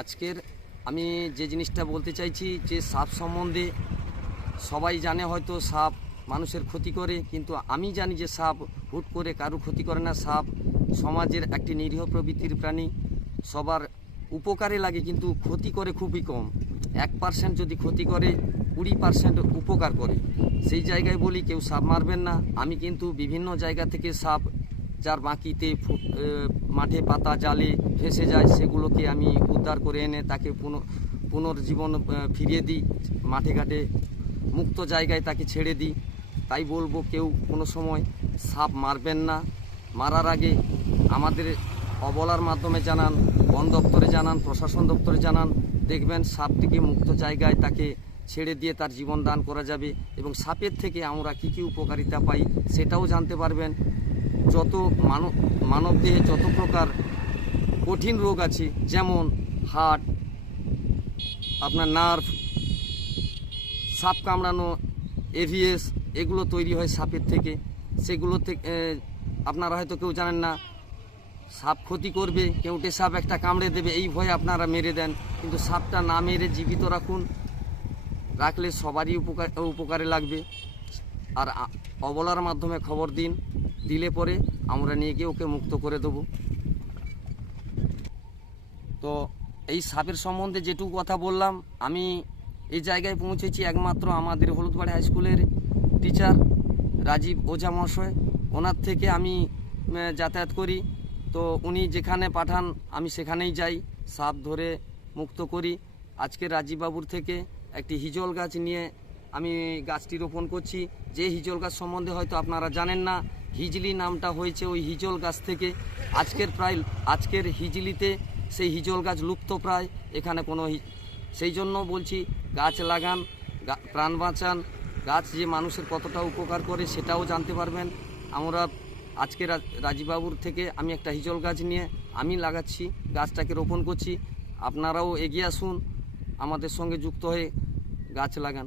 আজকের আমি যে জিনিসটা বলতে চাইছি যে সাপ সম্বন্ধে সবাই জানে হয়তো সাপ মানুষের ক্ষতি করে, কিন্তু আমি জানি যে সাপ হুট করে কারো ক্ষতি করে না। সাপ সমাজের একটি নিরীহ প্রবৃত্তির প্রাণী, সবার উপকারে লাগে কিন্তু ক্ষতি করে খুবই কম। 1% যদি ক্ষতি করে 20% উপকার করে। সেই জায়গায় বলি কেউ সাপ মারবেন না। আমি কিন্তু বিভিন্ন জায়গা থেকে সাপ যার বাঁকিতে মাঠে পাতা জালে ফেসে যায় সেগুলোকে আমি উদ্ধার করে এনে তাকে পুনর্জীবন ফিরিয়ে দিই, মাঠে ঘাটে মুক্ত জায়গায় তাকে ছেড়ে দিই। তাই বলবো কেউ কোনো সময় সাপ মারবেন না। মারার আগে আমাদের অবলার মাধ্যমে জানান, বন দপ্তরে জানান, প্রশাসন দপ্তরে জানান। দেখবেন সাপটিকে মুক্ত জায়গায় তাকে ছেড়ে দিয়ে তার জীবন দান করা যাবে এবং সাপের থেকে আমরা কী কী উপকারিতা পাই সেটাও জানতে পারবেন। যত মানবদেহে যত প্রকার কঠিন রোগ আছে, যেমন হার্ট, আপনার নার্ভ, সাপ কামড়ানো, এভিএস, এগুলো তৈরি হয় সাপের থেকে। সেগুলো থেকে আপনারা হয়তো কেউ জানেন না। সাপ ক্ষতি করবে, কেউটে সাপ একটা কামড়ে দেবে, এই ভয়ে আপনারা মেরে দেন। কিন্তু সাপটা না মেরে জীবিত রাখলে সবারই উপকারে লাগবে। আর অবলার মাধ্যমে খবর দিলে পরে আমরা নিয়ে গিয়ে ওকে মুক্ত করে দেবো। তো এই সাপের সম্বন্ধে যেটুকু কথা বললাম, আমি এই জায়গায় পৌঁছেছি একমাত্র আমাদের হলুদবাড়ি হাই স্কুলের টিচার রাজীব ওঝা মহাশয়, ওনার থেকে আমি যাতায়াত করি। তো উনি যেখানে পাঠান আমি সেখানেই যাই, সাপ ধরে মুক্ত করি। আজকে রাজীববাবুর থেকে একটি হিজল গাছ নিয়ে আমি গাছটি রোপণ করছি। যে হিজল গাছ সম্বন্ধে হয়তো আপনারা জানেন না, হিজলি নামটা হয়েছে ওই হিজল গাছ থেকে। আজকের হিজলিতে সেই হিজল গাছ লুপ্ত প্রায়, এখানে সেই জন্য বলছি গাছ লাগান, প্রাণ বাঁচান। গাছ যে মানুষের কতটা উপকার করে সেটাও জানতে পারবেন। আমরা আজকে রাজীববাবুর থেকে আমি একটা হিজল গাছ নিয়ে আমি লাগাচ্ছি, গাছটাকে রোপণ করছি। আপনারাও এগিয়ে আসুন, আমাদের সঙ্গে যুক্ত হয়ে গাছ লাগান।